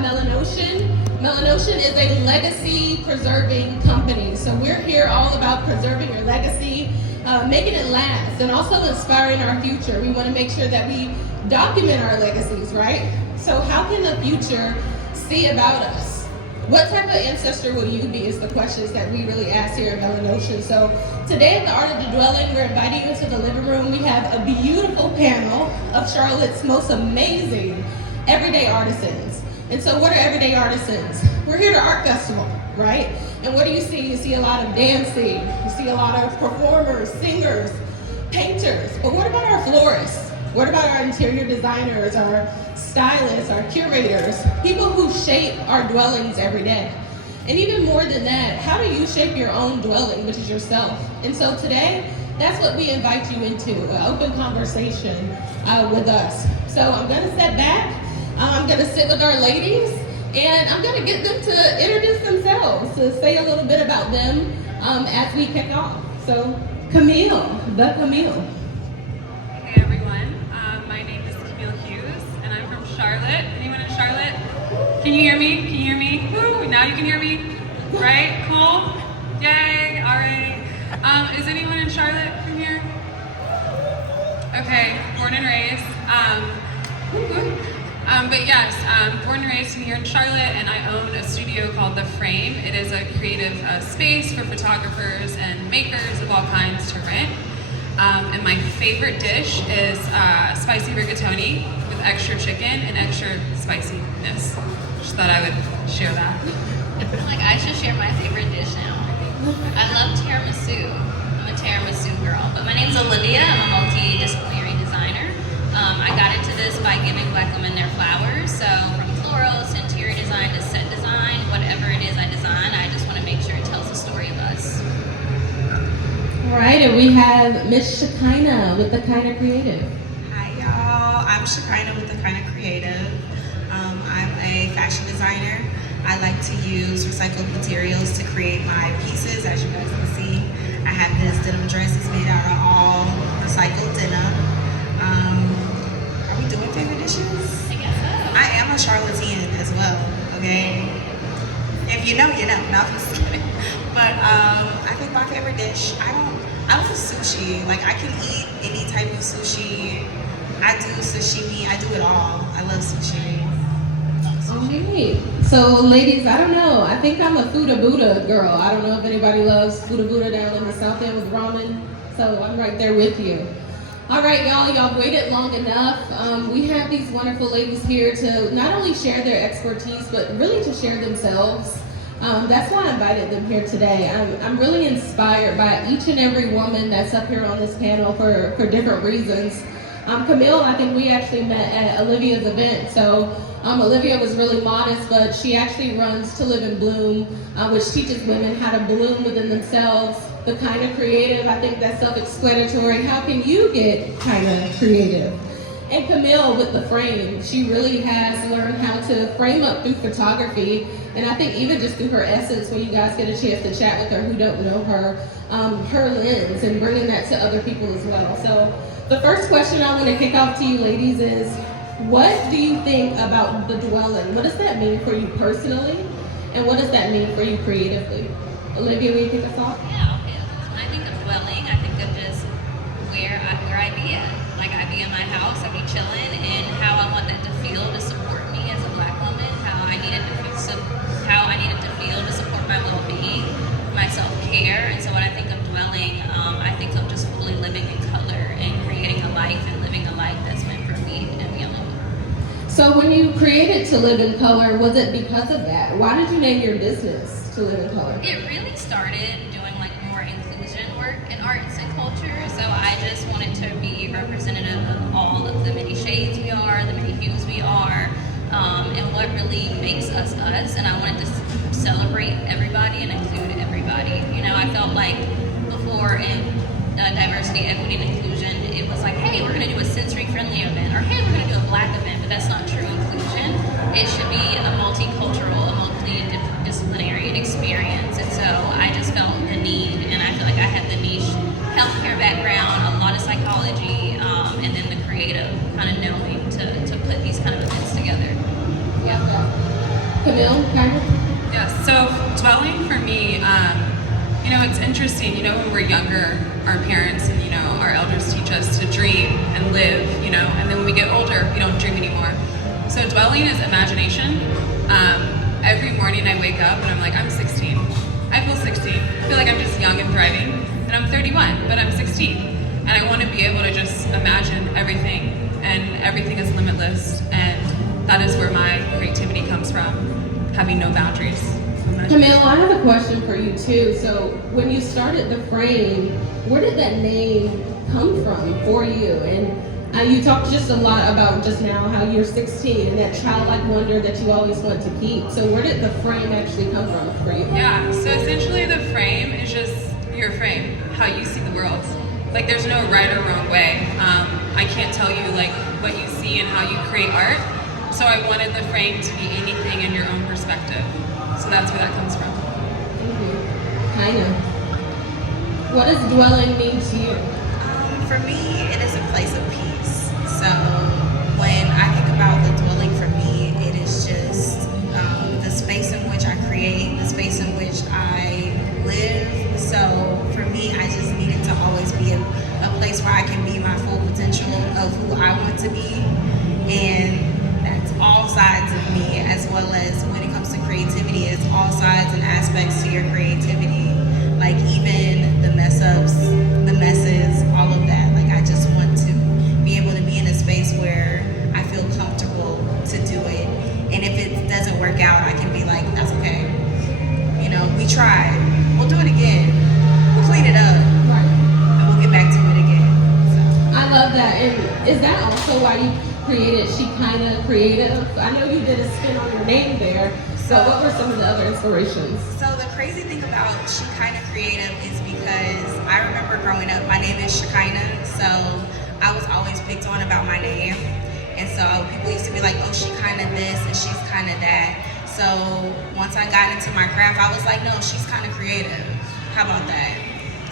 Melanotion. Melanotion is a legacy preserving company. So we're here all about preserving your legacy, making it last, and also inspiring our future. We want to make sure that we document our legacies, right? So how can the future see about us? What type of ancestor will you be is the questions that we really ask here at Melanotion. So today at the Art of the Dwelling, we're inviting you into the living room. We have a beautiful panel of Charlotte's most amazing everyday artisans. And so what are everyday artisans? We're here to Art Festival, right? And what do you see? You see a lot of dancing. You see a lot of performers, singers, painters. But what about our florists? What about our interior designers, our stylists, our curators, people who shape our dwellings every day? And even more than that, how do you shape your own dwelling, which is yourself? And so today, that's what we invite you into, an open conversation with us. So I'm gonna step back, I'm gonna sit with our ladies, and I'm gonna get them to introduce themselves, to say a little bit about them as we kick off. So Camille, the Camille. Charlotte. Anyone in Charlotte? Can you hear me? Can you hear me? Woo, now you can hear me? Right? Cool? Yay, all right. Is anyone in Charlotte from here? Okay, born and raised. But yes, born and raised here in Charlotte, and I own a studio called The Frame. It is a creative space for photographers and makers of all kinds to rent. And my favorite dish is spicy rigatoni with extra chicken and extra spiciness. Just thought I would share that. Like, I should share my favorite dish now. I love tiramisu. I'm a tiramisu girl. But my name's Olivia. I'm a multidisciplinary designer. I got into this by giving Black women their flowers. So from florals to interior design to set design, whatever it is I design, I just want to make sure it tells the story of us. All right, and we have Miss Shekinah with the Kinda Creative. Hi y'all, I'm Shekinah with the Kinda Creative. I'm a fashion designer. I like to use recycled materials to create my pieces, as you guys can see. I have this denim dress that's made out of all recycled denim. Are we doing favorite dishes? I guess so. I am a charlatan as well, okay? If you know, you know. No, I'm just kidding. But I think my favorite dish, I love sushi. Like, I can eat any type of sushi. I do sashimi, I do it all. I love sushi. All right. So, ladies, I don't know. I think I'm a Fuda Buddha girl. I don't know if anybody loves Fuda Buddha down in the South End with ramen. So I'm right there with you. All right, y'all waited long enough. We have these wonderful ladies here to not only share their expertise, but really to share themselves. That's why I invited them here today. I'm really inspired by each and every woman that's up here on this panel for different reasons. Camille, I think we actually met at Olivia's event. So Olivia was really modest, but she actually runs To Live and Bloom, which teaches women how to bloom within themselves. The Kinda Creative, I think that's self-explanatory. How can you get kinda creative? And Camille with The Frame, she really has learned how to frame up through photography. And I think even just through her essence, when you guys get a chance to chat with her who don't know her, her lens and bringing that to other people as well. So the first question I want to kick off to you ladies is, what do you think about the dwelling? What does that mean for you personally? And what does that mean for you creatively? Olivia, will you kick us off? Yeah, when I think of dwelling, I think of just where I be at. Like, I be in my house, I be chilling, and how I want that to feel to support me as a Black woman, how I needed to feel to support my well-being, my self-care. And so when I think of dwelling, I think of just fully living in color and creating a life and living a life that's meant for me and me alone. So when you created To Live in Color, was it because of that? Why did you name your business To Live in Color? It really started doing like more inclusion work in arts and culture. So I just wanted to be representative of all of the many shades we are, the many hues we are, and what really makes us us. And I wanted to celebrate everybody and include everybody. You know, I felt like before in diversity, equity, and inclusion, it was like, hey, we're going to do a sensory-friendly event, or hey, we're going to do a Black event, but that's not true inclusion. It should be a multicultural, a multidisciplinary experience. And so I just felt the need, and I feel like I had the niche healthcare background, a lot of psychology, and then the creative kind of knowing to put these kind of events together. Yeah. You know, it's interesting, you know, when we're younger, our parents and, you know, our elders teach us to dream and live, you know, and then when we get older, we don't dream anymore. So dwelling is imagination. Every morning I wake up and I'm like, I'm 16. I feel 16. I feel like I'm just young and thriving. And I'm 31, but I'm 16. And I want to be able to just imagine everything, and everything is limitless. And that is where my creativity comes from, having no boundaries. Camille, I have a question for you too. So when you started the frame, where did that name come from for you? And you talked just a lot about just now how you're 16 and that childlike wonder that you always want to keep. So where did the frame actually come from for you? Yeah, so essentially the frame is just your frame, how you see the world. Like there's no right or wrong way. I can't tell you like what you see and how you create art. So I wanted the frame to be anything in your own perspective. So that's where that comes from. Kind of. What does dwelling mean to you? For me, it is a place of peace. So when I think about the dwelling for me, it is just the space in which I create, the space in which I live. So for me, I just need it to always be a place where I can be my full potential of who I want to be. And that's all sides of me, as well as when it comes to creativity, it's all sides and aspects to your creativity. Like even the mess ups, the messes, all of that. Like I just want to be able to be in a space where I feel comfortable to do it. And if it doesn't work out, I can be like, that's okay. You know, we tried. We'll do it again. We'll clean it up. Right. And we'll get back to it again. So. I love that. And is that also why you created Shekinah Creative? I know you did a spin on your name there. So what were some of the other inspirations? So the crazy thing about Shekinah Creative is because I remember growing up, my name is Shekinah, so I was always picked on about my name. And so people used to be like, oh, she kind of this and she's kind of that. So once I got into my craft, I was like, no, she's kind of creative. How about that?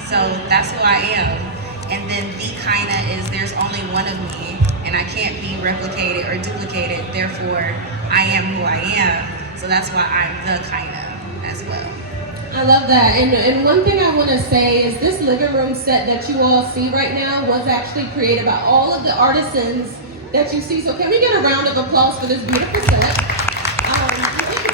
So that's who I am. And then the kinda is there's only one of me and I can't be replicated or duplicated. Therefore, I am who I am. So that's why I'm the kinda as well. I love that. And one thing I want to say is this living room set that you all see right now was actually created by all of the artisans that you see. So can we get a round of applause for this beautiful set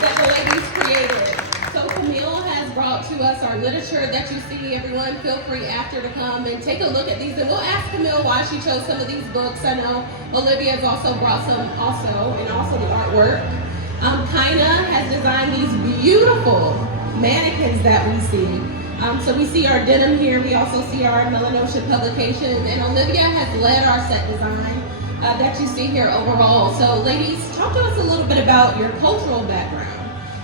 that the ladies created? So Camille has brought to us our literature that you see. Everyone feel free after to come and take a look at these. And we'll ask Camille why she chose some of these books. I know Olivia's also brought some and also the artwork. Kinda has designed these beautiful mannequins that we see. So we see our denim here. We also see our Melanotion publication. And Olivia has led our set design that you see here overall. So ladies, talk to us a little bit about your cultural background.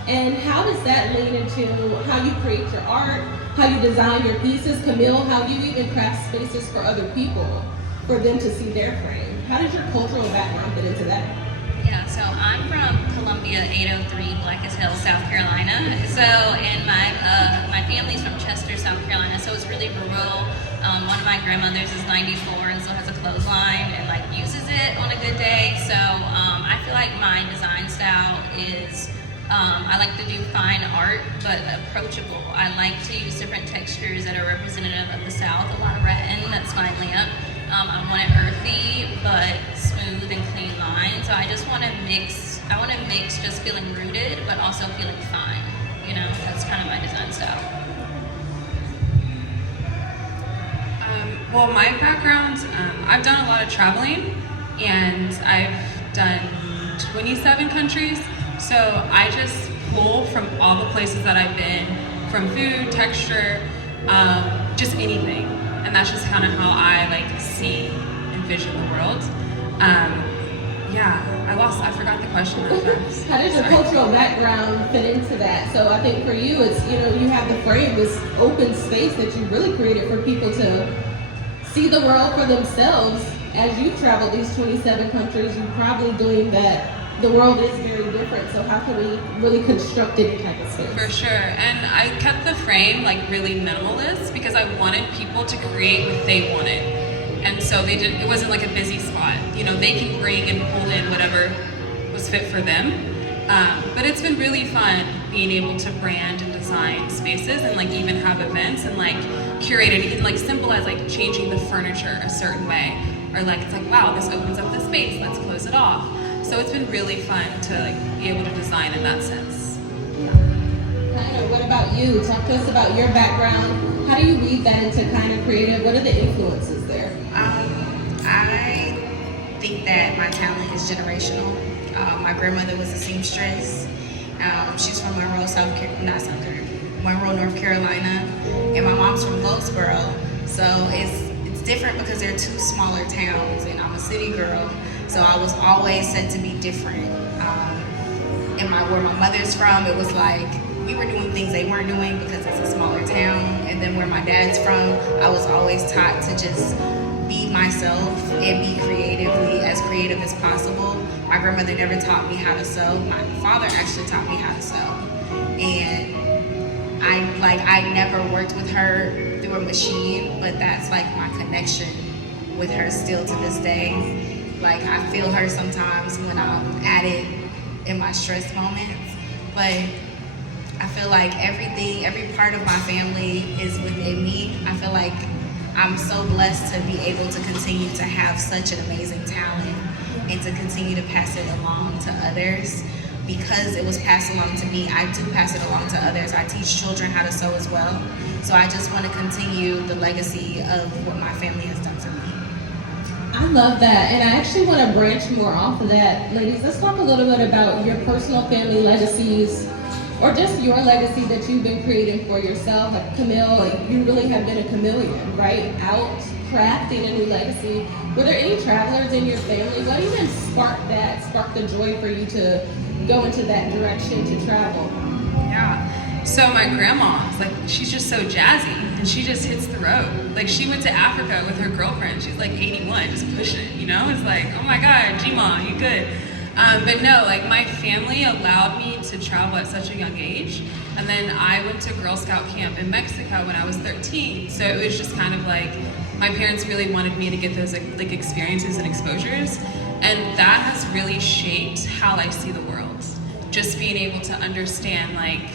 And how does that lead into how you create your art, how you design your pieces? Camille, how you even craft spaces for other people, for them to see their frame. How does your cultural background fit into that? Yeah, so I'm from Columbia 803, Black as Hell, South Carolina. So, and my family's from Chester, South Carolina, so it's really rural. One of my grandmothers is 94 and still has a clothesline and like uses it on a good day. So I feel like my design style is, I like to do fine art, but approachable. I like to use different textures that are representative of the South. A lot of rattan, that's my lamp. I want it earthy, but smooth and clean lines. So I just want to mix, just feeling rooted, but also feeling fine. You know, that's kind of my design style. Well, my background, I've done a lot of traveling, and I've done 27 countries. So I just pull from all the places that I've been, from food, texture, just anything. And that's just kind of how I like see and vision the world. I forgot the question. How does your cultural background fit into that? So I think for you, it's, you know, you have the frame, this open space that you really created for people to see the world for themselves. As you've traveled these 27 countries, you probably gleaned that the world is very different, so how can we really construct any type of space? For sure, and I kept the frame like really minimalist because I wanted people to create what they wanted. And so it wasn't like a busy spot. You know, they can bring and pull in whatever was fit for them. But it's been really fun being able to brand and design spaces and like even have events and like curate it, even like simple as like changing the furniture a certain way, or like it's like, wow, this opens up the space, let's close it off. So it's been really fun to like be able to design in that sense. Kind of, what about you? Talk to us about your background. How do you weave that into kind of creative? What are the influences there? I think that my talent is generational. My grandmother was a seamstress. She's from Monroe, Monroe, North Carolina, and my mom's from Goldsboro. So it's different because they're two smaller towns, and I'm a city girl. So I was always set to be different. Where my mother's from, it was like we were doing things they weren't doing because it's a smaller town. And then where my dad's from, I was always taught to just be myself and be as creative as possible. My grandmother never taught me how to sew. My father actually taught me how to sew. And I never worked with her through a machine, but that's like my connection with her still to this day. Like I feel her sometimes when I'm at it in my stress moments. But I feel like every part of my family is within me. I feel like I'm so blessed to be able to continue to have such an amazing talent and to continue to pass it along to others. Because it was passed along to me, I do pass it along to others. I teach children how to sew as well. So I just want to continue the legacy of what my family has done for me. I love that, and I actually want to branch more off of that. Ladies, let's talk a little bit about your personal family legacies, or just your legacy that you've been creating for yourself. Like Camille, you really have been a chameleon, right? Out crafting a new legacy. Were there any travelers in your family? What even sparked the joy for you to go into that direction to travel? Yeah. So my grandma, like, she's just so jazzy, and she just hits the road. Like, she went to Africa with her girlfriend. She's like 81, just pushing it, you know? It's like, oh my God, G-Ma, you good. But no, like, my family allowed me to travel at such a young age. And then I went to Girl Scout camp in Mexico when I was 13. So it was just kind of like, my parents really wanted me to get those like experiences and exposures. And that has really shaped how I see the world. Just being able to understand, like,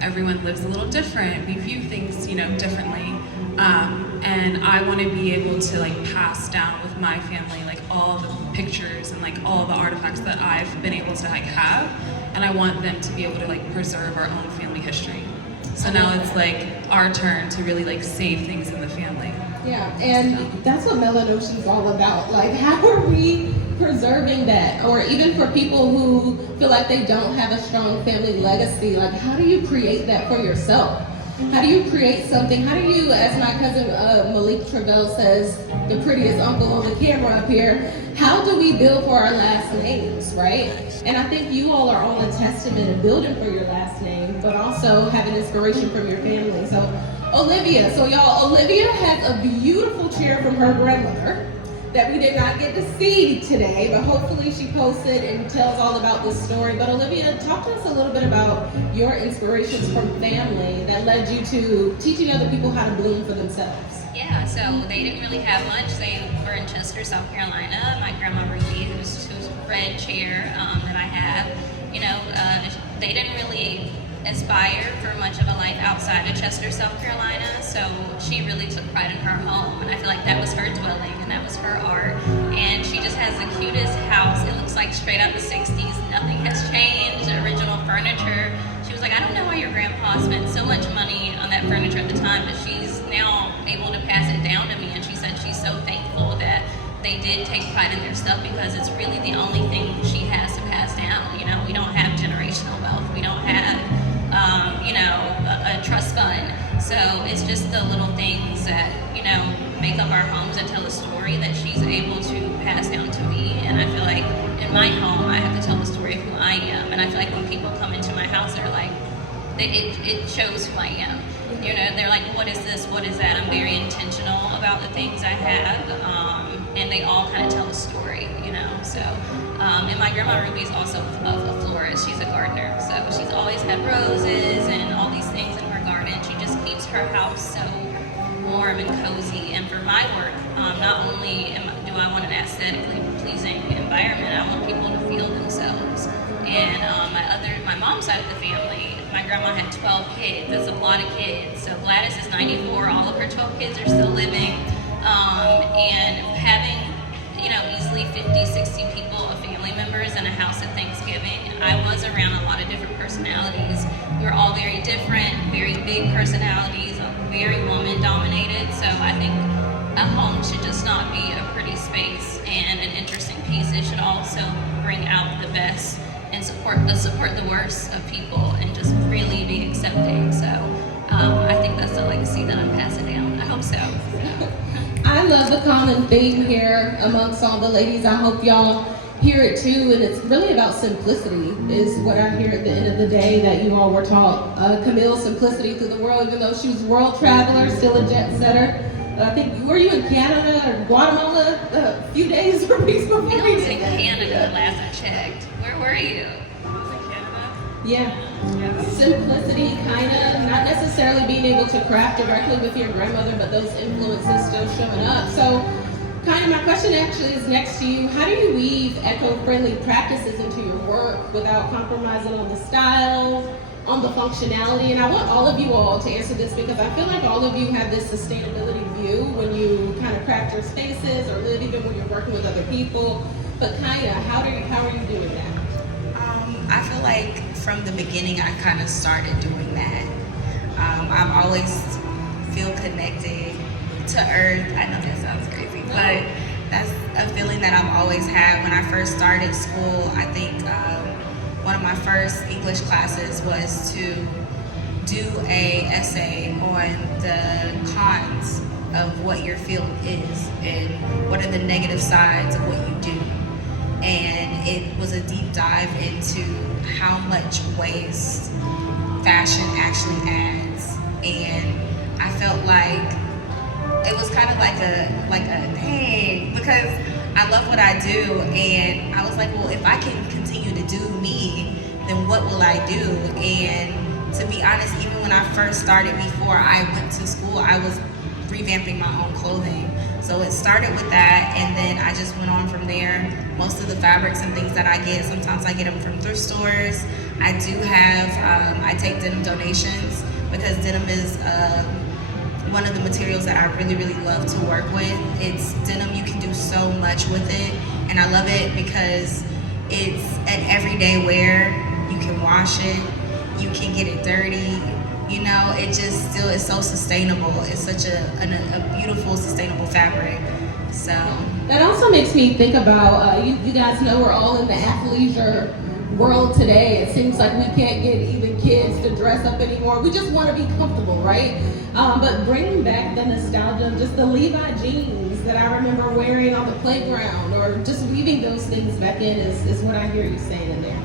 everyone lives a little different. We view things, differently. And I want to be able to like pass down with my family, like all the pictures and like all the artifacts that I've been able to like have. And I want them to be able to like preserve our own family history. So now it's like our turn to really like save things in the family. Yeah, and that's what Melanotion is all about. Like, how are we preserving that? Or even for people who feel like they don't have a strong family legacy, like, how do you create that for yourself? How do you create something? How do you, as my cousin Malik Travell says, the prettiest uncle on the camera up here, how do we build for our last names, right? And I think you all are all a testament of building for your last name, but also having inspiration from your family. So Olivia, Olivia has a beautiful chair from her grandmother that we did not get to see today, but hopefully she posted and tells all about this story. But Olivia, talk to us a little bit about your inspirations from family that led you to teaching other people how to bloom for themselves. Yeah, so they didn't really have much. They were in Chester, South Carolina. My grandma Ruby, whose red chair that I have, they didn't really aspire for much of a life outside of Chester, South Carolina, so she really took pride in her home, and I feel like that was her dwelling, and that was her art, and she just has the cutest house. It looks like straight out the 60s. Nothing has changed. Original furniture. She was like, I don't know why your grandpa spent so much money on that furniture at the time, but she's now able to pass it down to me, and she said she's so thankful that they did take pride in their stuff, because it's really the only thing she has to pass down. We don't have generational wealth. We don't have a trust fund. So it's just the little things that, make up our homes and tell a story that she's able to pass down to me. And I feel like in my home, I have to tell the story of who I am. And I feel like when people come into my house, they're like, it shows who I am. They're like, what is this? What is that? I'm very intentional about the things I have. And they all kind of tell a story, So, and my grandma Ruby is also a florist. She's a gardener. So she's always had roses and all these things in her garden. She just keeps her house so warm and cozy. And for my work, not only do I want an aesthetically pleasing environment, I want people to feel themselves. And my mom's side of the family, my grandma had 12 kids. That's a lot of kids. So Gladys is 94. All of her 12 kids are still living. And having, easily 50, 60 people of family members in a house at Thanksgiving, I was around a lot of different personalities. We were all very different, very big personalities, very woman-dominated. So I think a home should just not be a pretty space and an interesting piece. It should also bring out the best and support the worst of people and just really be accepting. So I think that's the legacy that I'm passing down. I hope so. I love the common theme here amongst all the ladies. I hope y'all hear it too, and it's really about simplicity is what I hear at the end of the day that you all were taught. Camille's simplicity through the world, even though she was a world traveler, still a jet setter. I think, were you in Canada or Guatemala a few days or weeks before we I was did in that? Canada last I checked. Where were you? Yeah. Simplicity, kind of, not necessarily being able to craft directly with your grandmother, but those influences still showing up. So, kind of my question actually is next to you. How do you weave eco-friendly practices into your work without compromising on the style, on the functionality? And I want all of you all to answer this because I feel like all of you have this sustainability view when you kind of craft your spaces or live even when you're working with other people. But kind of, how are you doing that? I feel like from the beginning I kind of started doing that. I've always feel connected to earth. I know that sounds crazy, but that's a feeling that I've always had. When I first started school, I think one of my first English classes was to do a essay on the cons of what your field is and what are the negative sides of what you do. And it was a deep dive into how much waste fashion actually adds. And I felt like it was kind of like a dang, because I love what I do, and I was like, well, if I can continue to do me, then what will I do? And to be honest, even when I first started, before I went to school, I was revamping my own clothing. So it started with that, and then I just went on from there. Most of the fabrics and things that I get, sometimes I get them from thrift stores. I do have, I take denim donations because denim is one of the materials that I really, really love to work with. It's denim, you can do so much with it, and I love it because it's an everyday wear. You can wash it, you can get it dirty. It just still is so sustainable. It's such a beautiful, sustainable fabric. So that also makes me think about, you guys know we're all in the athleisure world today. It seems like we can't get even kids to dress up anymore. We just want to be comfortable, right? But bringing back the nostalgia of just the Levi jeans that I remember wearing on the playground, or just weaving those things back in is what I hear you saying in there.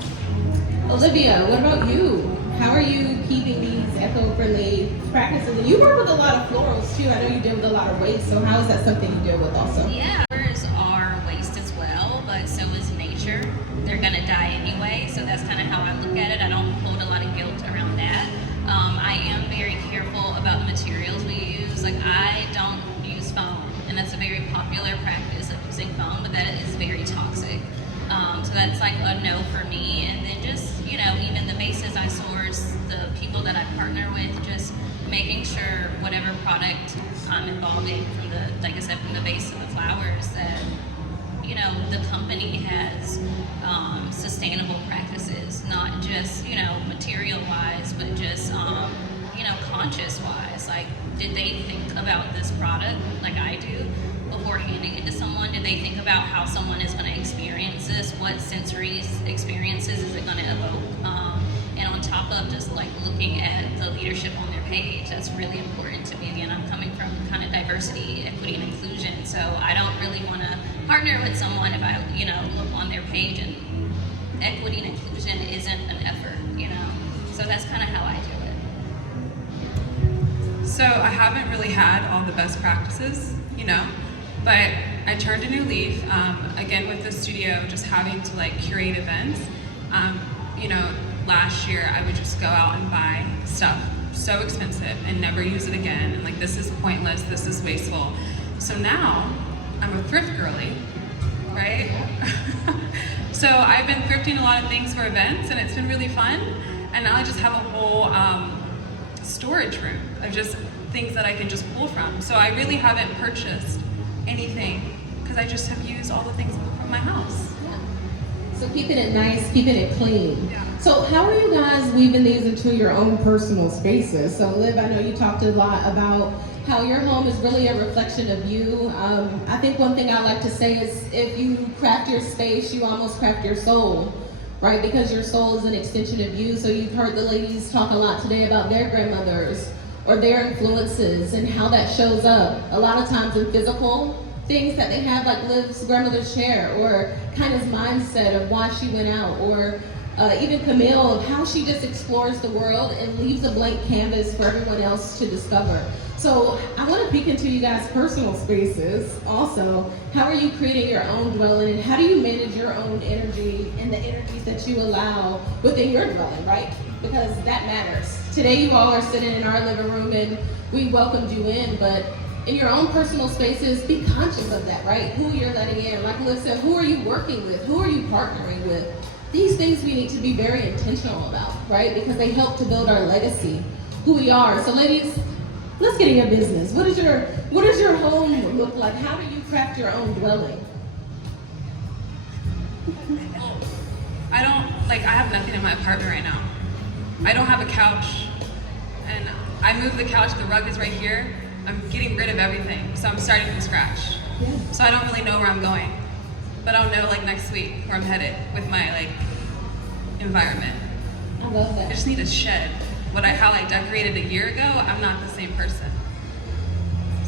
Olivia, what about you? How are you keeping these eco-friendly practices? And you work with a lot of florals too. I know you deal with a lot of waste, so how is that something you deal with also? Yeah, flowers are waste as well, but so is nature. They're gonna die anyway, so that's kind of how I look at it. I don't hold a lot of guilt around that. I am very careful about the materials we use. Like, I don't use foam, and that's a very popular practice of using foam, but that is very toxic. So that's like a no for me. And then just, even the bases I source, the people that I partner with, just making sure whatever product I'm involved in, like I said, from the base of the flowers, that, the company has sustainable practices, not just, material-wise, but just, conscious-wise. Like, did they think about this product like I do before handing it to someone? Did they think about how someone is going to experience this? What sensory experiences is it going to evoke? And on top of just like looking at the leadership on their page, that's really important to me. Again, I'm coming from kind of diversity, equity, and inclusion, so I don't really want to partner with someone if I, look on their page and equity and inclusion isn't an effort, So that's kind of how I do it. So I haven't really had all the best practices, but I turned a new leaf, again with the studio, just having to curate events. Last year I would just go out and buy stuff so expensive and never use it again, and this is pointless, this is wasteful. So now I'm a thrift girly, right? So I've been thrifting a lot of things for events, and it's been really fun. And now I just have a whole storage room of just things that I can just pull from. So I really haven't purchased anything because I just have used all the things from my house. Yeah. So keeping it nice, keeping it clean. Yeah. So how are you guys weaving these into your own personal spaces? So Liv, I know you talked a lot about how your home is really a reflection of you. I think one thing I like to say is if you craft your space, you almost craft your soul, right? Because your soul is an extension of you. So you've heard the ladies talk a lot today about their grandmothers or their influences and how that shows up a lot of times in physical things that they have, like Liv's grandmother's chair, or Kina's mindset of why she went out, or even Camille of how she just explores the world and leaves a blank canvas for everyone else to discover. So I want to peek into you guys' personal spaces also. How are you creating your own dwelling, and how do you manage your own energy and the energies that you allow within your dwelling, right? Because that matters. Today you all are sitting in our living room and we welcomed you in, but in your own personal spaces, be conscious of that, right? Who you're letting in. Like Liv said, who are you working with? Who are you partnering with? These things we need to be very intentional about, right? Because they help to build our legacy, who we are. So ladies, let's get in your business. What does your home look like? How do you craft your own dwelling? Well, I have nothing in my apartment right now. I don't have a couch, and I moved the couch, the rug is right here. I'm getting rid of everything, so I'm starting from scratch. Yeah. So I don't really know where I'm going, but I'll know next week where I'm headed with my environment. I love I that. just need a shed. How I decorated a year ago, I'm not the same person.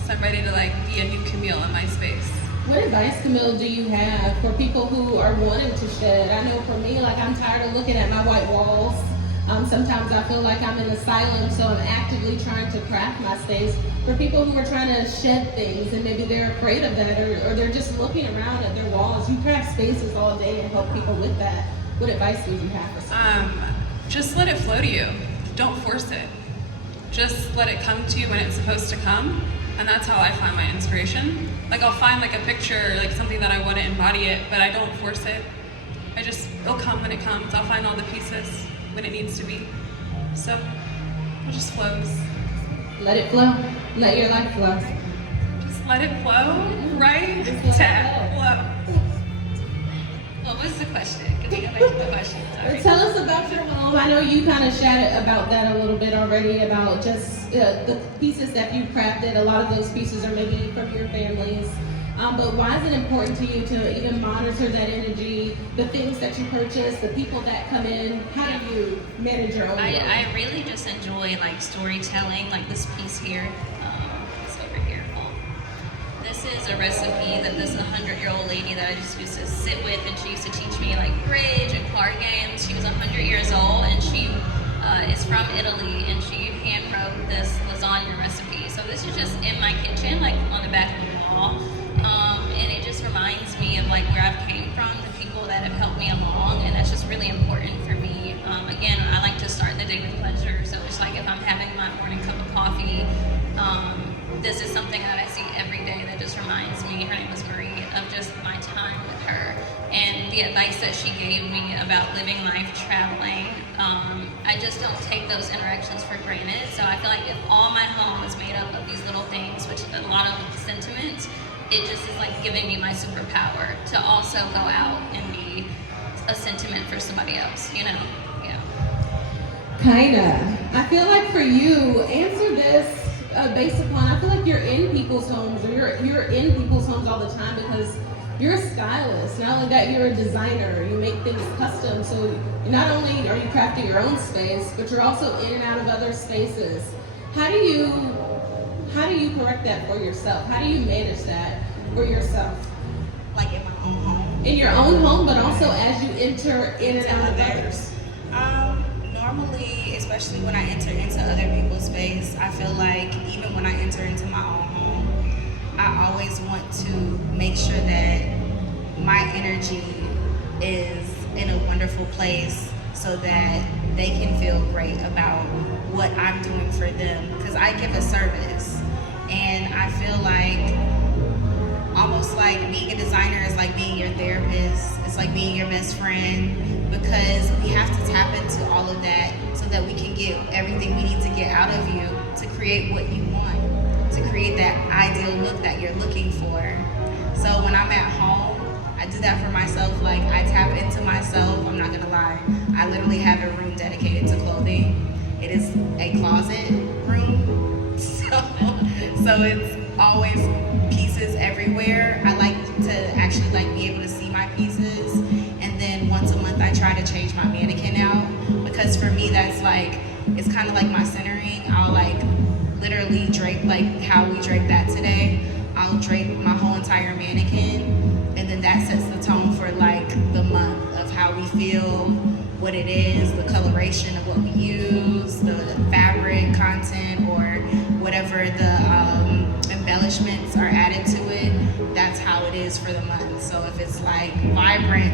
So I'm ready to be a new Camille in my space. What advice, Camille, do you have for people who are wanting to shed? I know for me, I'm tired of looking at my white walls. Sometimes I feel like I'm in asylum, so I'm actively trying to craft my space. For people who are trying to shed things and maybe they're afraid of that, or they're just looking around at their walls, you craft spaces all day and help people with that. What advice would you have for someone? Just let it flow to you. Don't force it. Just let it come to you when it's supposed to come, and that's how I find my inspiration. I'll find a picture, something that I want to embody it, but I don't force it. It'll come when it comes. I'll find all the pieces when it needs to be. So it just flows. Let it flow. Let your life flow. Just let it flow, right? Just let it Flow. What was the question? Can we go back to the question? Sorry. Tell us about your home. I know you kind of chatted about that a little bit already, about just the pieces that you crafted. A lot of those pieces are maybe from your families. But why is it important to you to even monitor that energy, the things that you purchase, the people that come in? How do you manage your own world? I really just enjoy storytelling, this piece here. It's over here. This is a recipe that this 100-year-old lady that I just used to sit with, and she used to teach me bridge and card games. She was 100 years old, and she is from Italy, and she hand wrote this lasagna recipe. So this is just in my kitchen, on the back of the wall. And it just reminds me of where I've came from, the people that have helped me along, and that's just really important for me. Again, I like to start the day with pleasure, so just if I'm having my morning cup of coffee, this is something that I see every day that just reminds me, her name was Marie, of just my time with her. And the advice that she gave me about living life traveling, I just don't take those interactions for granted. So I feel if all my home is made up of these little things, which is a lot of sentiments, it just is giving me my superpower to also go out and be a sentiment for somebody else, Yeah. Kinda. I feel for you, answer this based upon, I feel you're in people's homes, or you're in people's homes all the time because you're a stylist. Not only that, you're a designer. You make things custom. So not only are you crafting your own space, but you're also in and out of other spaces. How do you correct that for yourself? How do you manage that for yourself? In my own home. In your own home, but also as you enter in and out of others. Normally, especially when I enter into other people's space, I feel even when I enter into my own home, I always want to make sure that my energy is in a wonderful place so that they can feel great about what I'm doing for them. Because I give a service, and I feel almost almost like being a designer is like being your therapist. It's like being your best friend, because we have to tap into all of that so that we can get everything we need to get out of you to create what you want, to create that ideal look that you're looking for. So when I'm at home, I do that for myself. Like, I tap into myself. I'm not gonna lie. I literally have a room dedicated to clothing. It is a closet room. So it's always pieces everywhere. I like to actually be able to see my pieces. And then once a month I try to change my mannequin out, because for me that's it's kind of like my centering. I'll literally drape how we drape that today. I'll drape my whole entire mannequin, and then that sets the tone for the month of how we feel, what it is, the coloration of what we use, the fabric content, or whatever the embellishments are added to it. That's how it is for the month. So if it's vibrant,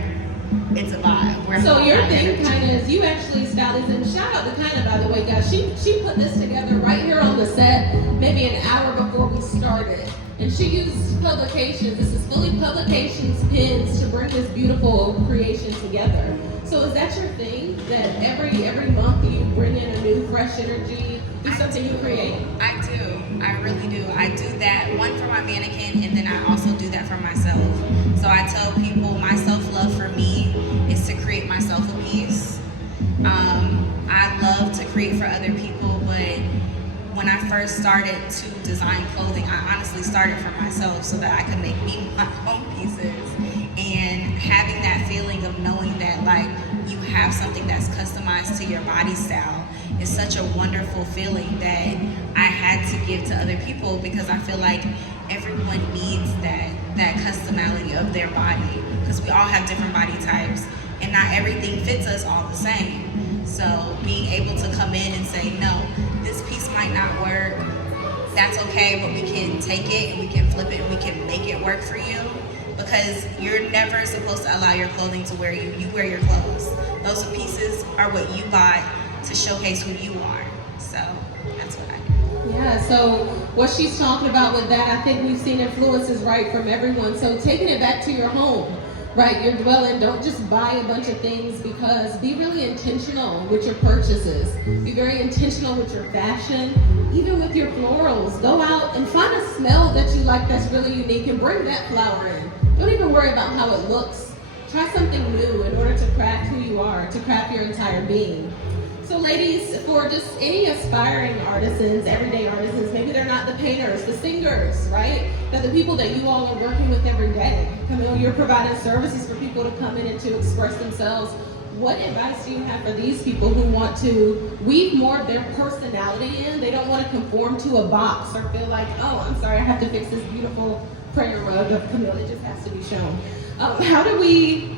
it's a vibe. So your thing kind of is, you actually styled this, and shout out to Kinda, by the way, guys. She put this together right here on the set, maybe an hour before we started. And she used publications. This is fully publications pins to bring this beautiful creation together. So is that your thing? That every month you bring in a new fresh energy, do something you create? I do. I really do. I do that, one for my mannequin, and then I also do that for myself. So I tell people my self-love for me is to create myself a piece. I love to create for other people, but when I first started to design clothing, I honestly started for myself so that I could make me my own pieces. And having that feeling of knowing that you have something that's customized to your body style is such a wonderful feeling that I had to give to other people, because I feel like everyone needs that customality of their body, because we all have different body types and not everything fits us all the same. So being able to come in and say, no, this piece might not work, that's okay, but we can take it and we can flip it and we can make it work for you. Because you're never supposed to allow your clothing to wear you. You wear your clothes. Those pieces are what you bought to showcase who you are. So that's what I do. Yeah, so what she's talking about with that, I think we've seen influences, right, from everyone. So taking it back to your home, right, your dwelling, don't just buy a bunch of things, because be really intentional with your purchases. Be very intentional with your fashion, even with your florals. Go out and find a smell that you like that's really unique and bring that flower in. Don't even worry about how it looks. Try something new in order to craft who you are, to craft your entire being. So ladies, for just any aspiring artisans, everyday artisans, maybe they're not the painters, the singers, right? They're the people that you all are working with every day. Camille, you're providing services for people to come in and to express themselves. What advice do you have for these people who want to weave more of their personality in? They don't want to conform to a box or feel like, oh, I'm sorry, I have to fix this beautiful prayer rug of Camille. It just has to be shown. How do we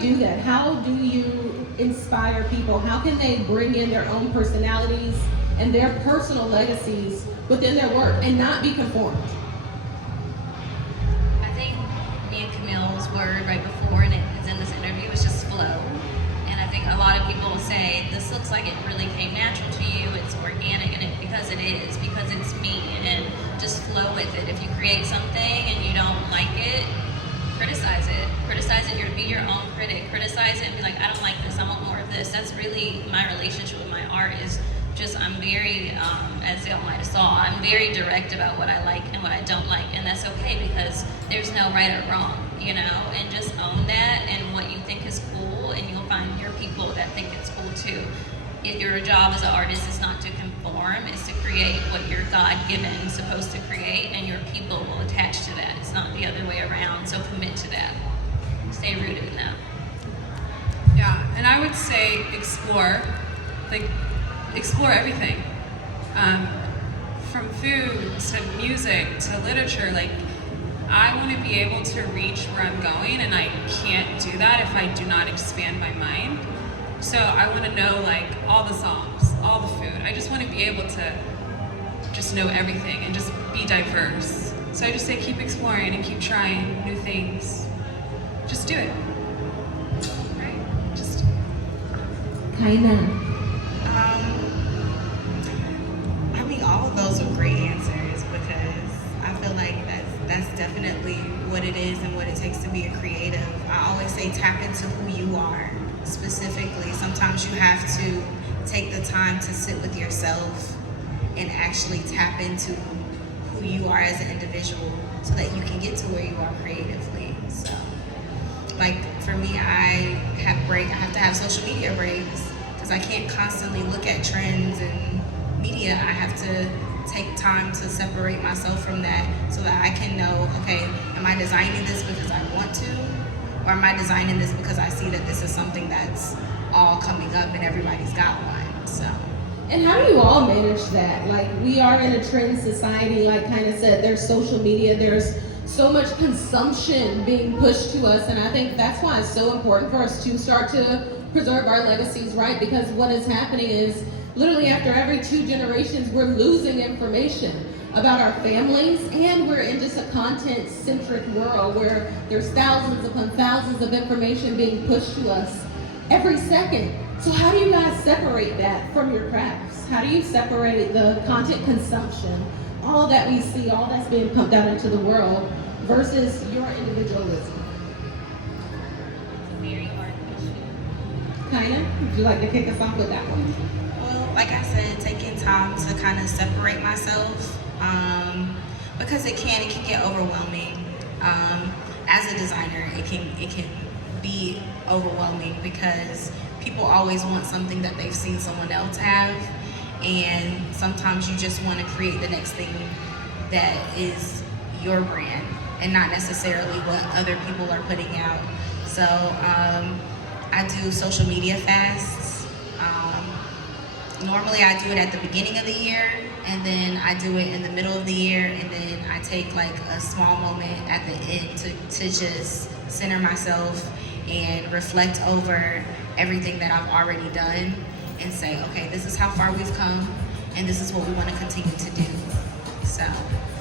do that? How do you inspire people? How can they bring in their own personalities and their personal legacies within their work and not be conformed? I think me and Camille's word right before, and it's in this interview, was just flow. And I think a lot of people will say, this looks like it really came natural to you, it's organic, and because it is, because it's me, and just flow with it. If you create something and you don't like it, criticize it. Criticize it, be your own critic. Criticize it and be like, I don't like this, I want more of this. That's really my relationship with my art, is just, I'm very, as y'all might have saw, I'm very direct about what I like and what I don't like, and that's okay, because there's no right or wrong, you know, and just own that, and what you think is cool, and you'll find your people that think it's cool too. If your job as an artist is not to conform, it's to create what you're God-given, supposed to create, and your people will attach to that. It's not the other way around, so commit to that. Stay rooted in that. Yeah, and I would say explore everything. From food to music to literature, I want to be able to reach where I'm going, and I can't do that if I do not expand my mind. So I want to know all the songs, all the food. I just want to be able to just know everything and just be diverse. So I just say keep exploring and keep trying new things. Just do it. Right? Just. Kinda. I mean, all of those are great answers, because I feel like that's definitely it is and what it takes to be a creative. I always say tap into who you are specifically. Sometimes you have to take the time to sit with yourself and actually tap into who you are as an individual so that you can get to where you are creatively. So, like for me, I have to have social media breaks because I can't constantly look at trends and media. I have to take time to separate myself from that so that I can know, okay, am I designing this because I want to? Or am I designing this because I see that this is something that's all coming up and everybody's got one, so. And how do you all manage that? Like, we are in a trend society, like kind of said, there's social media, there's so much consumption being pushed to us, and I think that's why it's so important for us to start to preserve our legacies, right? Because what is happening is, literally after every 2 generations, we're losing information about our families, and we're in just a content-centric world where there's thousands upon thousands of information being pushed to us every second. So how do you guys separate that from your crafts? How do you separate the content consumption, all that we see, all that's being pumped out into the world, versus your individualism? It's a very hard question. Kinda? Would you like to kick us off with that one? Well, like I said, taking time to kind of separate myself, because it can get overwhelming. As a designer, it can be overwhelming because people always want something that they've seen someone else have, and sometimes you just want to create the next thing that is your brand and not necessarily what other people are putting out. So I do social media fasts. Normally I do it at the beginning of the year, and then I do it in the middle of the year, and then I take like a small moment at the end to just center myself and reflect over everything that I've already done and say, okay, this is how far we've come, and this is what we want to continue to do. So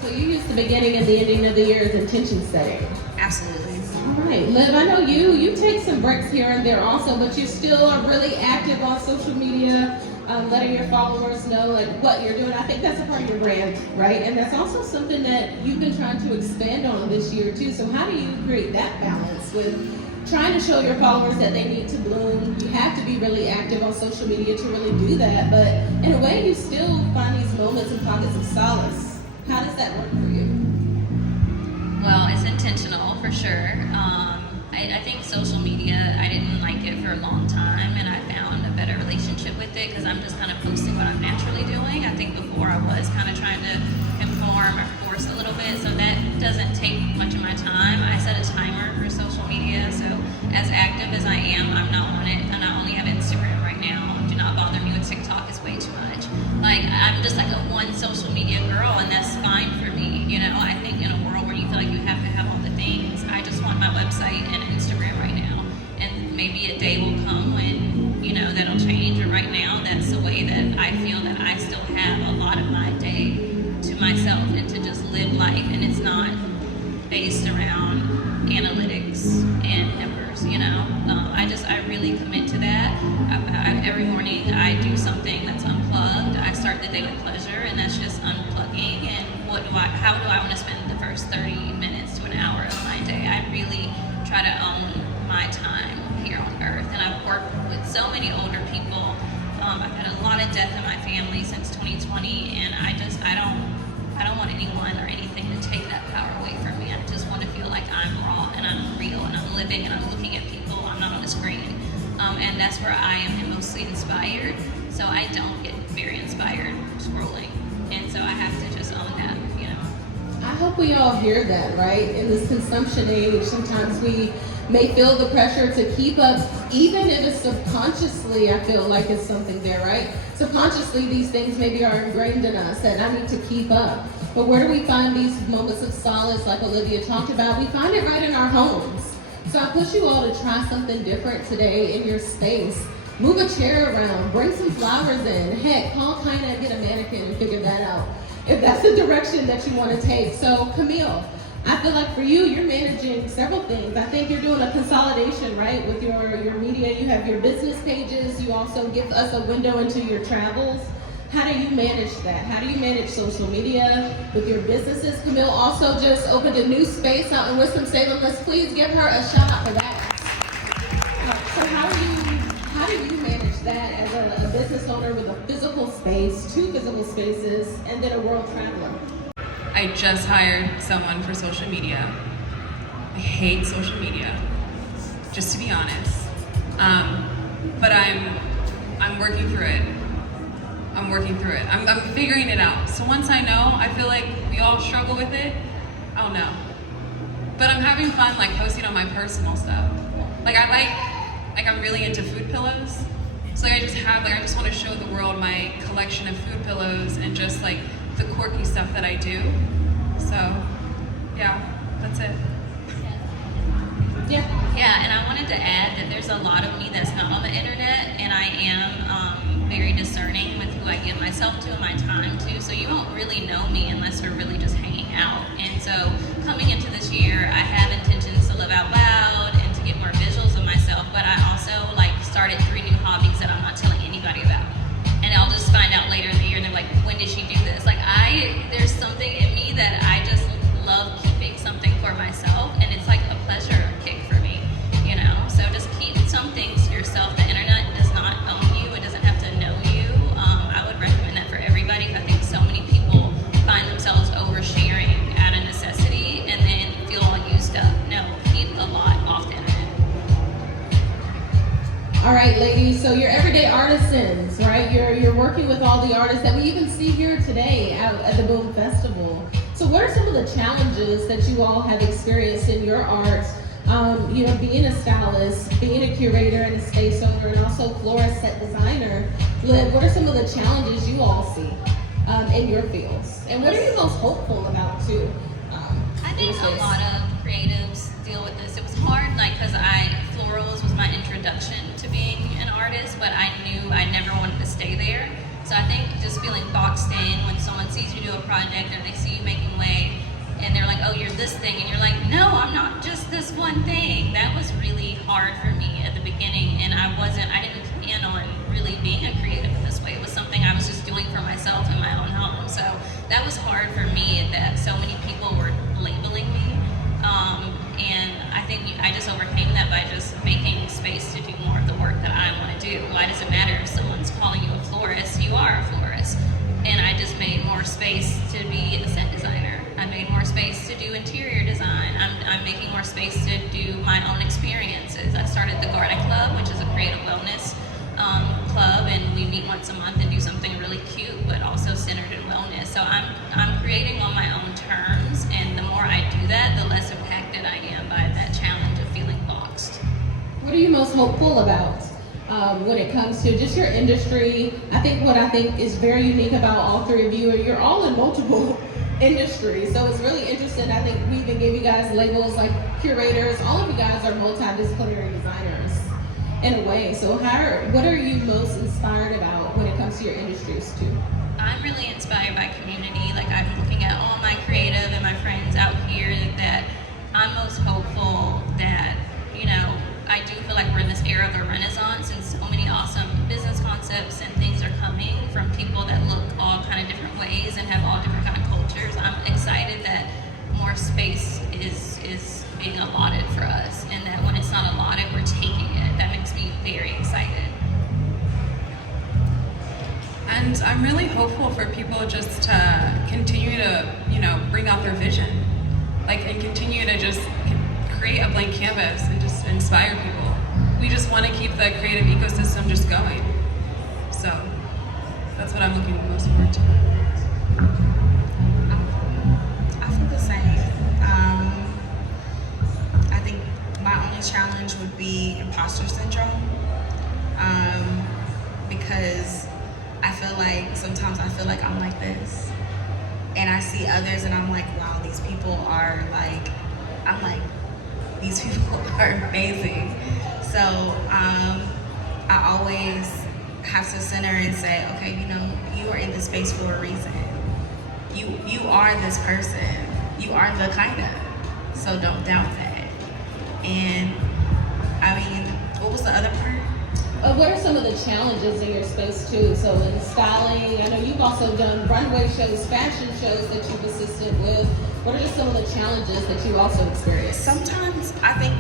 you use the beginning and the ending of the year as intention setting. Absolutely. All right, Liv, I know you take some breaks here and there also, but you still are really active on social media, letting your followers know like what you're doing. I think that's a part of your brand, right? And that's also something that you've been trying to expand on this year too. So how do you create that balance with trying to show your followers that they need to bloom? You have to be really active on social media to really do that, but in a way you still find these moments and pockets of solace. How does that work for you? Well, it's intentional for sure. I think social media, I didn't like it for a long time, and I found a better relationship with it because I'm just kind of posting what I'm naturally doing. I think before I was kind of trying to conform or force a little bit, so that doesn't take much of my time. I set a timer for social media, so as active as I am, I'm not on it. I not only have Instagram right now. Do not bother me with TikTok, it's way too much. Like, I'm just like a one social media girl, and that's fine for me. You know, I think in a world where you feel like you have to have all the things, I just want my website and Instagram right now. And maybe a day will come when, you know, that'll change. But right now, that's the way that I feel that I still have a lot of my day to myself and to just live life. And it's not based around analytics and numbers, you know. I really commit to that. Every morning I do something that's unplugged. I start the day with pleasure, and that's just unplugging. And how do I want to spend the first 30 minutes to an hour of my day? I really try to own my time here on earth, and I've worked with so many older people. I've had a lot of death in my family since 2020, and I don't want anyone or anything to take that power away from me. I just want to feel like I'm raw and I'm real and I'm living and I'm looking at people. I'm not on a screen, and that's where I am mostly inspired. So I don't get very inspired scrolling, and so I have to just own that, you know. I hope we all hear that, right? In this consumption age, sometimes we may feel the pressure to keep up, even if it's subconsciously, I feel like it's something there, right? Subconsciously, these things maybe are ingrained in us that I need to keep up. But where do we find these moments of solace, like Olivia talked about? We find it right in our homes. So I push you all to try something different today in your space. Move a chair around, bring some flowers in. Heck, call Kinda and get a mannequin and figure that out, if that's the direction that you want to take. So Camille, I feel like for you, you're managing several things. I think you're doing a consolidation, right, with your media. You have your business pages. You also give us a window into your travels. How do you manage that? How do you manage social media with your businesses? Camille also just opened a new space out in Winston-Salem. Let's please give her a shout out for that. So how do you manage that as a business owner with a physical space, 2 physical spaces, and then a world traveler? I just hired someone for social media. I hate social media, just to be honest. But I'm working through it. I'm figuring it out. So once I know, I feel like we all struggle with it. I'll know. But I'm having fun like posting on my personal stuff. Like I'm really into food pillows. So I just want to show the world my collection of food pillows and just like the quirky stuff that I do. So yeah, that's it. Yeah, and I wanted to add that there's a lot of me that's not on the internet, and I am very discerning with who I give myself to and my time to. So you won't really know me unless we're really just hanging out. And so coming into this year, I have intentions to live out loud and to get more visuals of myself. But I also started 3 new hobbies that I'm not telling anybody about. And I'll just find out later in the year, and they're like, when did she do this? There's something in me that I just love keeping something for myself, and it's like a pleasure kick for me, So just keep some things to yourself. The internet does not own you. It doesn't have to know you. I would recommend that for everybody. I think so many people find themselves oversharing out of necessity and then feel all used up. No, keep a lot off the internet. All right, ladies, so you're everyday artisans, right? You're working with all the artists that we even see here today out at the Boom Festival. So what are some of the challenges that you all have experienced in your art? Being a stylist, being a curator and a space owner, and also florist set designer. Liv, what are some of the challenges you all see in your fields? And what are you most hopeful about too? I think a lot of creatives deal with this. It was hard, because florals was my introduction to being an artist, but I knew I never wanted to stay there. So I think just feeling boxed in when someone sees you do a project or they see you making wave, and they're like, oh, you're this thing, and you're like, no, I'm not just this one thing. That was really hard for me at the beginning, and I didn't plan on really being a creative this way. It was something I was just doing for myself in my own home. So that was hard for me, that so many people were labeling me. And I think I just overcame that by just making space to do more of the work that I want to do. Why does it matter if someone's calling you a florist? You are a florist. And I just made more space to be a set designer. I made more space to do interior design. I'm making more space to do my own experiences. I started the Garden Club, which is a creative wellness club, and we meet once a month and do something really cute, but also centered in wellness. So I'm creating on my own terms, and the more I do that, the less impacted I am by that challenge of feeling boxed. What are you most hopeful about when it comes to just your industry? I think is very unique about all 3 of you, you're all in multiple industries. So it's really interesting. I think we even gave you guys labels like curators. All of you guys are multidisciplinary designers in a way. So what are you most inspired about when it comes to your industries too? I'm really inspired by community. I'm looking at all my creative and my friends out here, that I'm most hopeful that, I do feel like we're in this era of a renaissance, and so many awesome business concepts and things are coming from people that look all kind of different ways and have all different kind of cultures. I'm excited that more space is being allotted for us, and that when it's not allotted, we're taking it. That makes me very excited. And I'm really hopeful for people just to continue to, bring out their vision, and continue to just create a blank canvas and just inspire people. We just want to keep the creative ecosystem just going. So that's what I'm looking most forward to. I feel the same. I think my only challenge would be imposter syndrome, because sometimes I feel like I'm like this, and I see others and I'm like, wow, these people are these people are amazing. So I always have to center and say, okay, you are in this space for a reason. You are this person. You are the kind of. So don't doubt that. And what was the other part? What are some of the challenges in your space too? So in styling, I know you've also done runway shows, fashion shows that you've assisted with. What are just some of the challenges that you also experience? Sometimes I think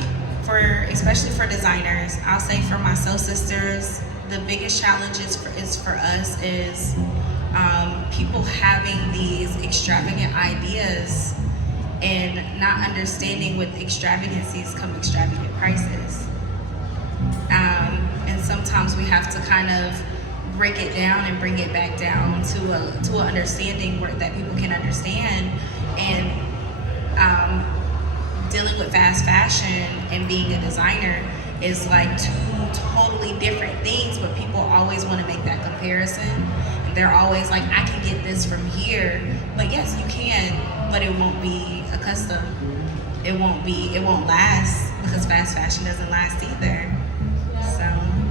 especially for designers, I'll say for my soul sisters, the biggest challenge is for us is people having these extravagant ideas and not understanding with extravagancies come extravagant prices. And sometimes we have to kind of break it down and bring it back down to an understanding that people can understand. And dealing with fast fashion and being a designer is like two totally different things, but people always want to make that comparison. They're always like, I can get this from here. But yes, you can, but it won't be a custom. It won't last because fast fashion doesn't last either. So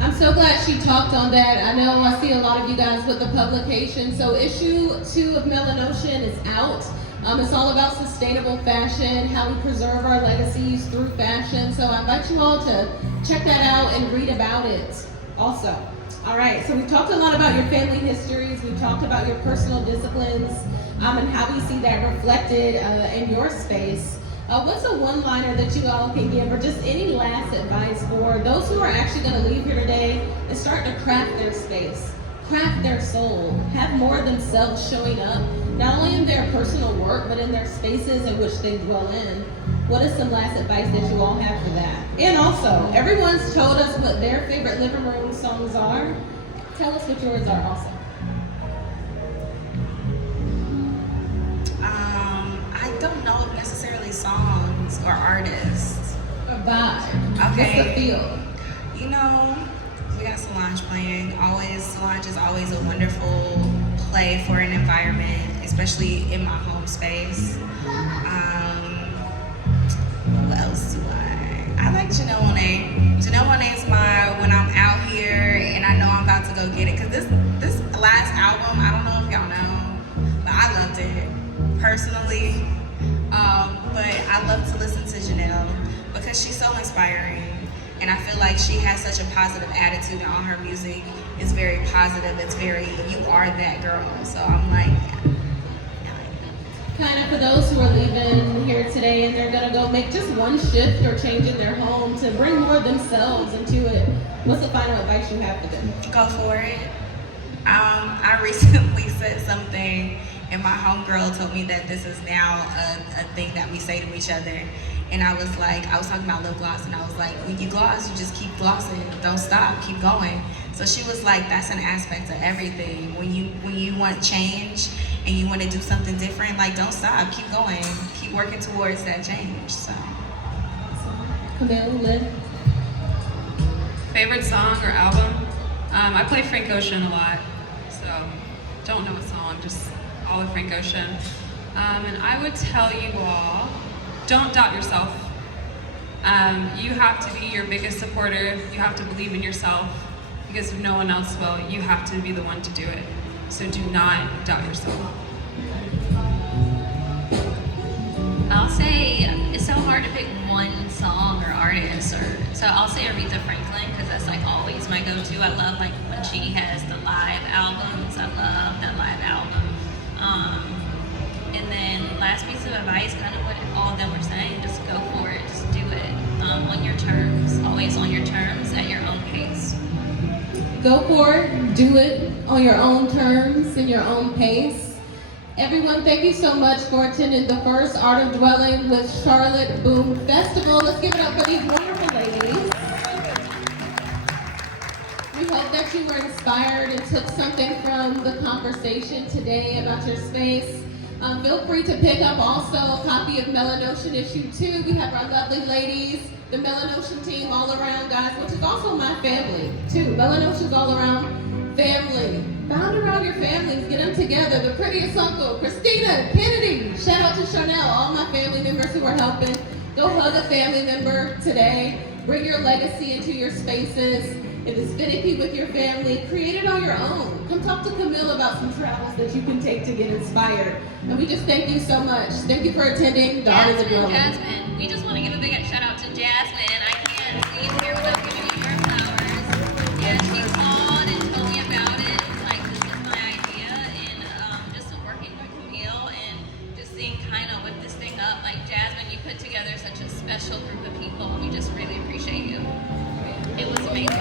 I'm so glad she talked on that. I know I see a lot of you guys with the publication. So issue 2 of Melanotion is out. It's all about sustainable fashion, how we preserve our legacies through fashion. So I invite you all to check that out and read about it also. All right, so we've talked a lot about your family histories. We've talked about your personal disciplines and how we see that reflected in your space. What's a one-liner that you all can give, or just any last advice for those who are actually going to leave here today and start to craft their space, craft their soul, have more of themselves showing up, not only in their personal work, but in their spaces in which they dwell in? What is some last advice that you all have for that? And also, everyone's told us what their favorite living room songs are. Tell us what yours are also. I don't know if necessarily songs or artists. A vibe. Okay. What's the feel? You know, we got Solange playing. Solange is always a wonderful play for an environment, especially in my home space. What else do I like Janelle Monáe. Janelle Monáe is when I'm out here and I know I'm about to go get it. Cause this last album, I don't know if y'all know, but I loved it personally. But I love to listen to Janelle because she's so inspiring. And I feel like she has such a positive attitude, and all her music is very positive. It's very, you are that girl. So I'm like, Kind of for those who are leaving here today and they're gonna go make just one shift or change in their home to bring more of themselves into it, what's the final advice you have for them? go for it. I recently said something, and my homegirl told me that this is now a thing that we say to each other. And I was talking about lip gloss, and I was like, when you gloss, you just keep glossing. Don't stop, keep going. So she was like, that's an aspect of everything. When you want change and you want to do something different, like, don't stop, keep going. Keep working towards that change, so. Camille, Lynn? Favorite song or album? I play Frank Ocean a lot, so don't know a song, just all of Frank Ocean. And I would tell you all, don't doubt yourself. You have to be your biggest supporter. You have to believe in yourself, because if no one else will, you have to be the one to do it. So do not doubt yourself. I'll say it's so hard to pick one song or artist, so I'll say Aretha Franklin, because that's like always my go-to. I love like when she has the live albums. I love that live album. And then last piece of advice, kind of what all of them were saying, just go for it, just do it on your terms, always on your terms, at your own pace. Go for it, do it on your own terms and your own pace. Everyone, thank you so much for attending the first Art of Dwelling with Charlotte Boom Festival. Let's give it up for these wonderful ladies. We hope that you were inspired and took something from the conversation today about your space. Feel free to pick up also a copy of Melanotion issue 2. We have our lovely ladies, the Melanotion team all around, guys, which is also my family too. Melanotion's all around family. Bound around your families, get them together. The prettiest uncle, Christina, Kennedy. Shout out to Chanel, all my family members who are helping. Go hug a family member today. Bring your legacy into your spaces. If it's finicky with your family, create it on your own. Come talk to Camille about some travels that you can take to get inspired. And we just thank you so much. Thank you for attending the Art of the Dwelling. Jasmine, we just want to give a big shout out to Jasmine. I can't see you here without giving you your flowers. Yes, up. Like, Jasmine, you put together such a special group of people. We just really appreciate you. It was amazing.